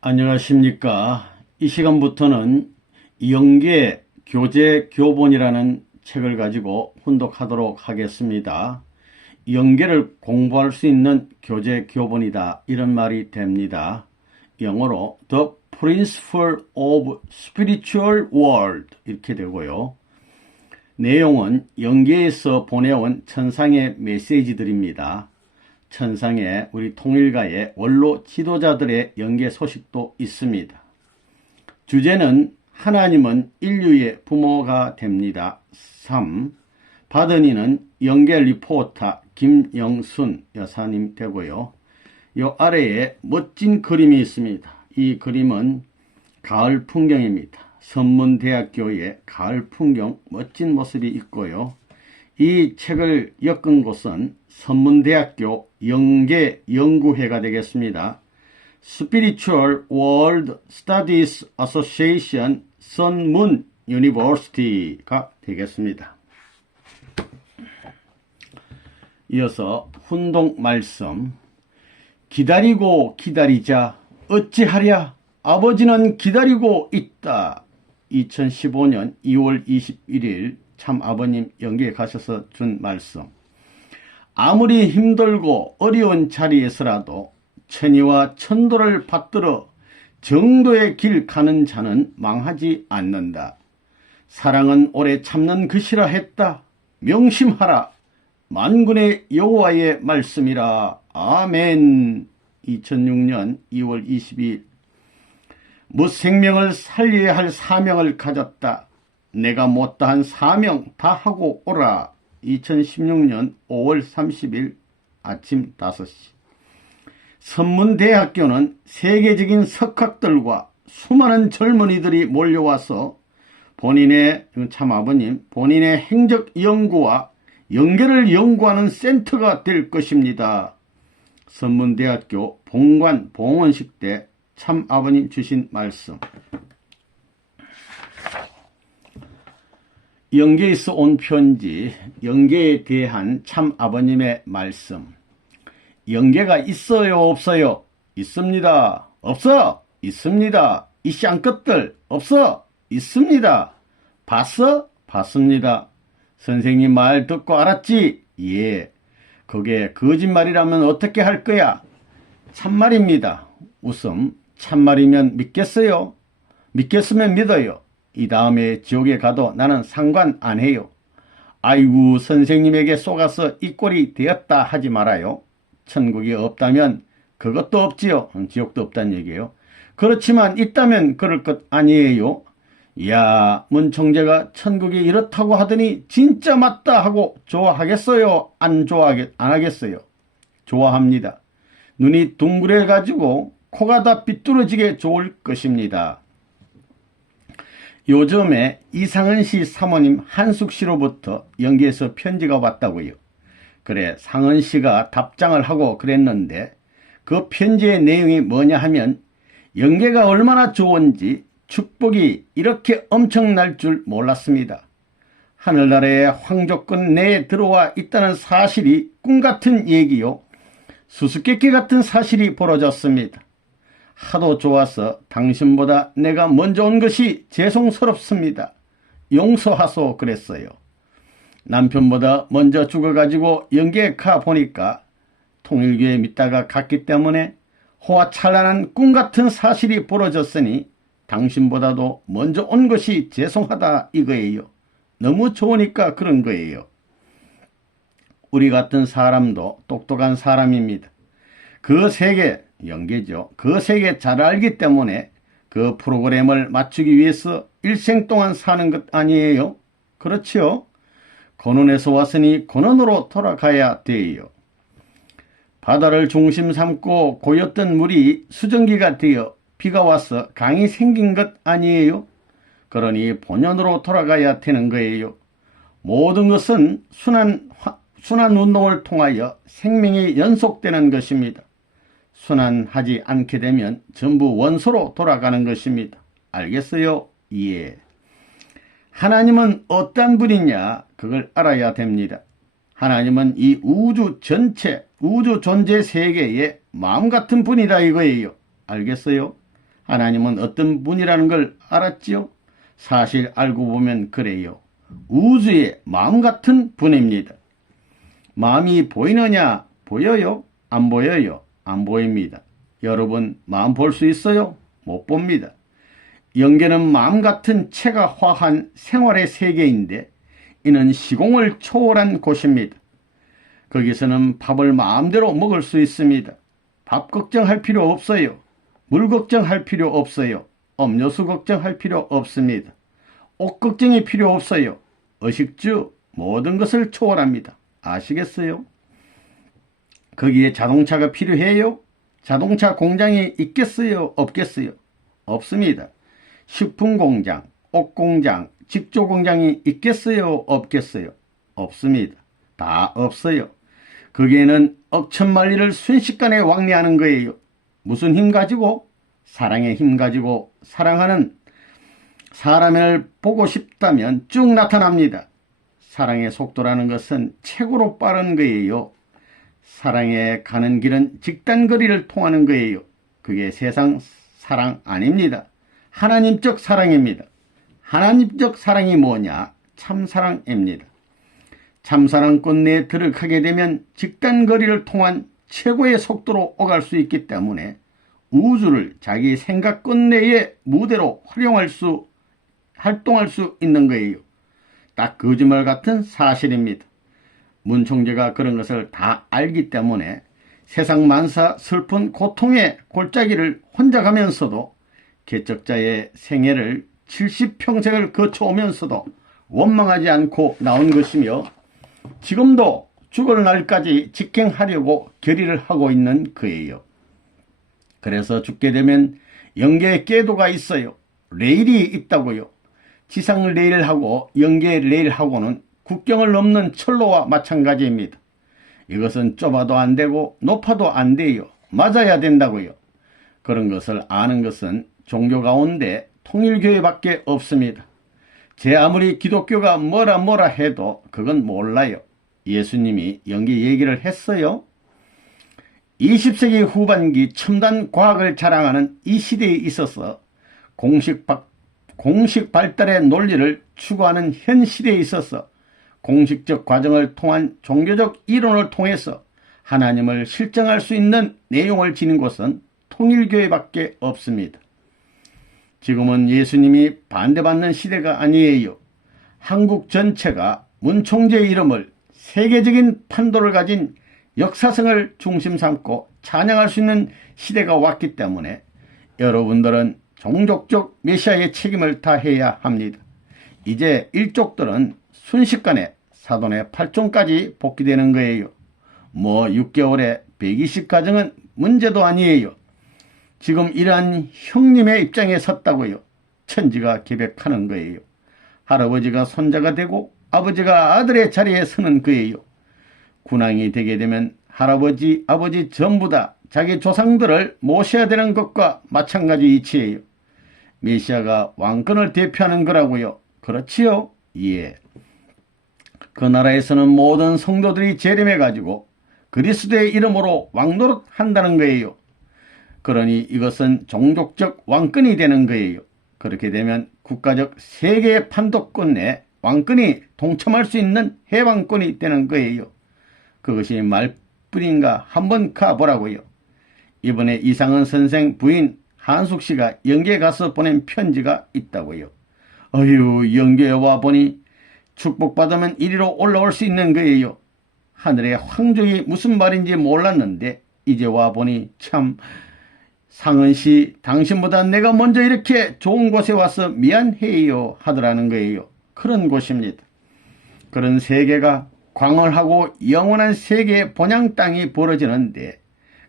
안녕하십니까. 이 시간부터는 영계 교재 교본이라는 책을 가지고 훈독하도록 하겠습니다. 영계를 공부할 수 있는 교재 교본이다, 이런 말이 됩니다. 영어로 The Principle of Spiritual World 이렇게 되고요. 내용은 영계에서 보내온 천상의 메시지들입니다. 천상의 우리 통일가의 원로 지도자들의 영계 소식도 있습니다. 주제는 하나님은 인류의 부모가 됩니다. 3. 받은 이는 영계 리포터 김영순 여사님 되고요. 이 아래에 멋진 그림이 있습니다. 이 그림은 가을 풍경입니다. 선문대학교의 가을 풍경 멋진 모습이 있고요. 이 책을 엮은 곳은 선문대학교 영계연구회가 되겠습니다. Spiritual World Studies Association 선문 유니버시티가 되겠습니다. 이어서 훈독 말씀. 기다리고 기다리자 어찌하랴 아버지는 기다리고 있다. 2015년 2월 21일 참 아버님 영계에 가셔서 준 말씀. 아무리 힘들고 어려운 자리에서라도 천의와 천도를 받들어 정도의 길 가는 자는 망하지 않는다. 사랑은 오래 참는 것이라 했다. 명심하라. 만군의 여호와의 말씀이라. 아멘. 2006년 2월 22일. 무생명을 살려야 할 사명을 가졌다. 내가 못다한 사명 다 하고 오라. 2016년 5월 30일 아침 5시. 선문대학교는 세계적인 석학들과 수많은 젊은이들이 몰려와서 본인의 행적 연구와 영계를 연구하는 센터가 될 것입니다. 선문대학교 본관 봉헌식 때 참 아버님 주신 말씀. 영계에서 온 편지, 영계에 대한 참 아버님의 말씀. 영계가 있어요, 없어요? 있습니다. 없어? 있습니다. 이 쌍것들 없어? 있습니다. 봤어? 봤습니다. 선생님 말 듣고 알았지? 예. 그게 거짓말이라면 어떻게 할 거야? 참말입니다. 웃음. 참말이면 믿겠어요? 믿겠으면 믿어요. 이 다음에 지옥에 가도 나는 상관 안 해요. 아이고 선생님에게 속아서 이 꼴이 되었다 하지 말아요. 천국이 없다면 그것도 없지요. 지옥도 없다는 얘기예요. 그렇지만 있다면 그럴 것 아니에요. 이야, 문총재가 천국이 이렇다고 하더니 진짜 맞다 하고 좋아하겠어요? 안 하겠어요? 좋아합니다. 눈이 둥그레가지고 코가 다 삐뚤어지게 좋을 것입니다. 요즘에 이상은씨 사모님 한숙씨로부터 영계에서 편지가 왔다고요. 그래, 상은씨가 답장을 하고 그랬는데 그 편지의 내용이 뭐냐 하면 영계가 얼마나 좋은지 축복이 이렇게 엄청날 줄 몰랐습니다. 하늘나라의 황조권 내에 들어와 있다는 사실이 꿈같은 얘기요. 수수께끼 같은 사실이 벌어졌습니다. 하도 좋아서 당신보다 내가 먼저 온 것이 죄송스럽습니다. 용서하소 그랬어요. 남편보다 먼저 죽어가지고 영계에 가보니까 통일교에 믿다가 갔기 때문에 호화찬란한 꿈같은 사실이 벌어졌으니 당신보다도 먼저 온 것이 죄송하다 이거예요. 너무 좋으니까 그런 거예요. 우리 같은 사람도 똑똑한 사람입니다. 그 세계, 영계죠. 그 세계 잘 알기 때문에 그 프로그램을 맞추기 위해서 일생 동안 사는 것 아니에요? 그렇지요? 근원에서 왔으니 근원으로 돌아가야 돼요. 바다를 중심 삼고 고였던 물이 수증기가 되어 비가 와서 강이 생긴 것 아니에요? 그러니 본연으로 돌아가야 되는 거예요. 모든 것은 순환 운동을 통하여 생명이 연속되는 것입니다. 순환하지 않게 되면 전부 원소로 돌아가는 것입니다. 알겠어요? 예. 하나님은 어떤 분이냐? 그걸 알아야 됩니다. 하나님은 이 우주 전체, 우주 존재 세계의 마음 같은 분이다 이거예요. 알겠어요? 하나님은 어떤 분이라는 걸 알았지요? 사실 알고 보면 그래요. 우주의 마음 같은 분입니다. 마음이 보이느냐? 보여요? 안 보여요? 안 보입니다. 여러분 마음 볼 수 있어요? 못 봅니다. 영계는 마음 같은 체가화한 생활의 세계인데 이는 시공을 초월한 곳입니다. 거기서는 밥을 마음대로 먹을 수 있습니다. 밥 걱정할 필요 없어요. 물 걱정할 필요 없어요. 음료수 걱정할 필요 없습니다. 옷 걱정이 필요 없어요. 의식주 모든 것을 초월합니다. 아시겠어요? 거기에 자동차가 필요해요? 자동차 공장이 있겠어요? 없겠어요? 없습니다. 식품공장, 옷공장, 직조공장이 있겠어요? 없겠어요? 없습니다. 다 없어요. 거기에는 억천만리를 순식간에 왕래하는 거예요. 무슨 힘 가지고? 사랑의 힘 가지고 사랑하는 사람을 보고 싶다면 쭉 나타납니다. 사랑의 속도라는 것은 최고로 빠른 거예요. 사랑에 가는 길은 직단거리를 통하는 거예요. 그게 세상 사랑 아닙니다. 하나님적 사랑입니다. 하나님적 사랑이 뭐냐? 참사랑입니다. 참사랑권 내에 들어가게 되면 직단거리를 통한 최고의 속도로 오갈 수 있기 때문에 우주를 자기 생각권 내의 무대로 활동할 수 있는 거예요. 딱 거짓말 같은 사실입니다. 문 총재가 그런 것을 다 알기 때문에 세상 만사 슬픈 고통의 골짜기를 혼자 가면서도 개척자의 생애를 70평생을 거쳐오면서도 원망하지 않고 나온 것이며 지금도 죽을 날까지 직행하려고 결의를 하고 있는 거예요. 그래서 죽게 되면 영계 궤도가 있어요. 레일이 있다고요. 지상 레일하고 영계 레일하고는 국경을 넘는 철로와 마찬가지입니다. 이것은 좁아도 안 되고 높아도 안 돼요. 맞아야 된다고요. 그런 것을 아는 것은 종교 가운데 통일교회밖에 없습니다. 제 아무리 기독교가 뭐라 해도 그건 몰라요. 예수님이 영계 얘기를 했어요. 20세기 후반기 첨단 과학을 자랑하는 이 시대에 있어서 공식 발달의 논리를 추구하는 현 시대에 있어서 공식적 과정을 통한 종교적 이론을 통해서 하나님을 실증할 수 있는 내용을 지닌 곳은 통일교회밖에 없습니다. 지금은 예수님이 반대받는 시대가 아니에요. 한국 전체가 문 총재의 이름을 세계적인 판도를 가진 역사성을 중심 삼고 찬양할 수 있는 시대가 왔기 때문에 여러분들은 종족적 메시아의 책임을 다해야 합니다. 이제 일족들은 순식간에 사돈의 8종까지 복귀되는 거예요. 6개월에 120가정은 문제도 아니에요. 지금 이러한 형님의 입장에 섰다고요. 천지가 계백하는 거예요. 할아버지가 손자가 되고 아버지가 아들의 자리에 서는 거예요. 군왕이 되게 되면 할아버지, 아버지 전부 다 자기 조상들을 모셔야 되는 것과 마찬가지 이치예요. 메시아가 왕권을 대표하는 거라고요. 그렇지요? 예. 그 나라에서는 모든 성도들이 재림해가지고 그리스도의 이름으로 왕노릇 한다는 거예요. 그러니 이것은 종족적 왕권이 되는 거예요. 그렇게 되면 국가적 세계의 판도권 내 왕권이 동참할 수 있는 해방권이 되는 거예요. 그것이 말뿐인가 한번 가보라고요. 이번에 이상은 선생 부인 한숙 씨가 영계에 가서 보낸 편지가 있다고요. 어휴, 영계에 와보니 축복받으면 이리로 올라올 수 있는 거예요. 하늘의 황족이 무슨 말인지 몰랐는데 이제 와보니 참 상은씨 당신보다 내가 먼저 이렇게 좋은 곳에 와서 미안해요 하더라는 거예요. 그런 곳입니다. 그런 세계가 광활하고 영원한 세계의 본향 땅이 벌어지는데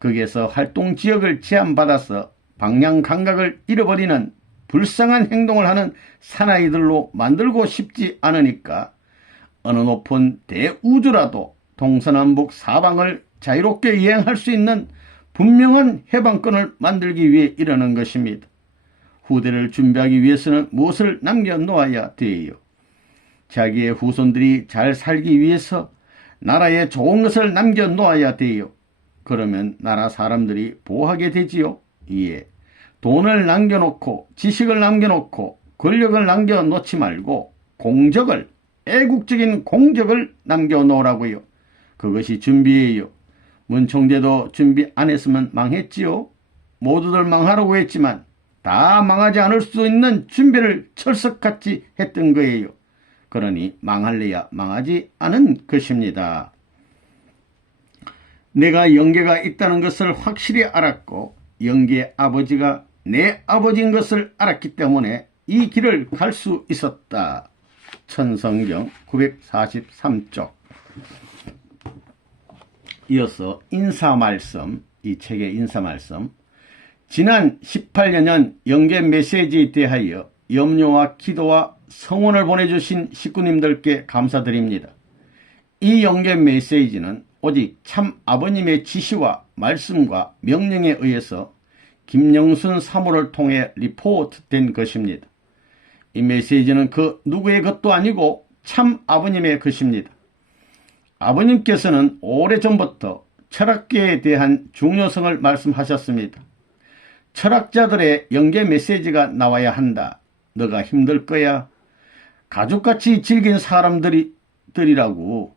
거기에서 활동 지역을 제한받아서 방향 감각을 잃어버리는 불쌍한 행동을 하는 사나이들로 만들고 싶지 않으니까 어느 높은 대우주라도 동서남북 사방을 자유롭게 여행할 수 있는 분명한 해방권을 만들기 위해 이러는 것입니다. 후대를 준비하기 위해서는 무엇을 남겨놓아야 돼요? 자기의 후손들이 잘 살기 위해서 나라에 좋은 것을 남겨놓아야 돼요. 그러면 나라 사람들이 보호하게 되지요. 예. 돈을 남겨놓고 지식을 남겨놓고 권력을 남겨놓지 말고 공적을, 애국적인 공적을 남겨놓으라고요. 그것이 준비예요. 문총재도 준비 안 했으면 망했지요. 모두들 망하라고 했지만 다 망하지 않을 수 있는 준비를 철석같이 했던 거예요. 그러니 망할래야 망하지 않은 것입니다. 내가 영계가 있다는 것을 확실히 알았고 영계의 아버지가 내 아버지인 것을 알았기 때문에 이 길을 갈 수 있었다. 천성경 943쪽. 이어서 인사말씀, 이 책의 인사말씀. 지난 18년 전 영계 메시지에 대하여 염려와 기도와 성원을 보내주신 식구님들께 감사드립니다. 이 영계 메시지는 오직 참 아버님의 지시와 말씀과 명령에 의해서 김영순 사무를 통해 리포트된 것입니다. 이 메시지는 그 누구의 것도 아니고 참 아버님의 것입니다. 아버님께서는 오래전부터 철학계에 대한 중요성을 말씀하셨습니다. 철학자들의 영계 메시지가 나와야 한다. 너가 힘들 거야. 가족같이 즐긴 사람들이라고.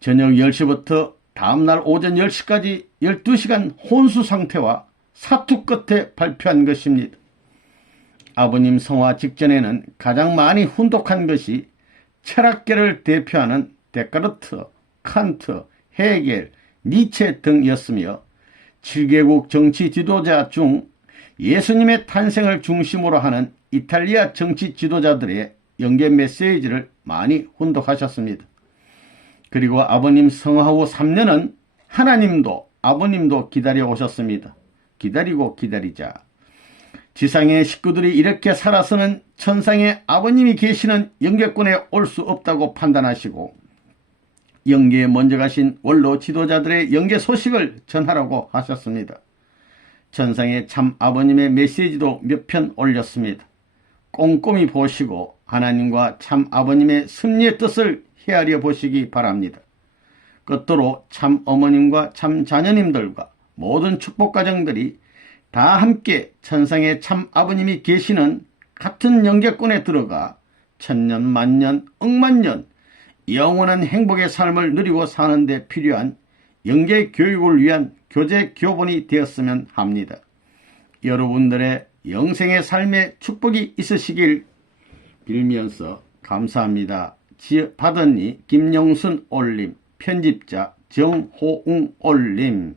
저녁 10시부터 다음날 오전 10시까지 12시간 혼수 상태와 사투 끝에 발표한 것입니다. 아버님 성화 직전에는 가장 많이 훈독한 것이 철학계를 대표하는 데카르트, 칸트, 헤겔, 니체 등이었으며 7개국 정치 지도자 중 예수님의 탄생을 중심으로 하는 이탈리아 정치 지도자들의 영계 메시지를 많이 훈독하셨습니다. 그리고 아버님 성화 후 3년은 하나님도 아버님도 기다려 오셨습니다. 기다리고 기다리자. 지상의 식구들이 이렇게 살아서는 천상의 아버님이 계시는 영계권에 올 수 없다고 판단하시고 영계에 먼저 가신 원로 지도자들의 영계 소식을 전하라고 하셨습니다. 천상의 참 아버님의 메시지도 몇 편 올렸습니다. 꼼꼼히 보시고 하나님과 참 아버님의 섭리의 뜻을 헤아려 보시기 바랍니다. 끝으로 참 어머님과 참 자녀님들과 모든 축복 가정들이 다 함께 천상의 참 아버님이 계시는 같은 영계권에 들어가 천년 만년 억만년 영원한 행복의 삶을 누리고 사는 데 필요한 영계 교육을 위한 교재 교본이 되었으면 합니다. 여러분들의 영생의 삶에 축복이 있으시길 빌면서 감사합니다. 받은 이 김영순 올림, 편집자 정호웅 올림.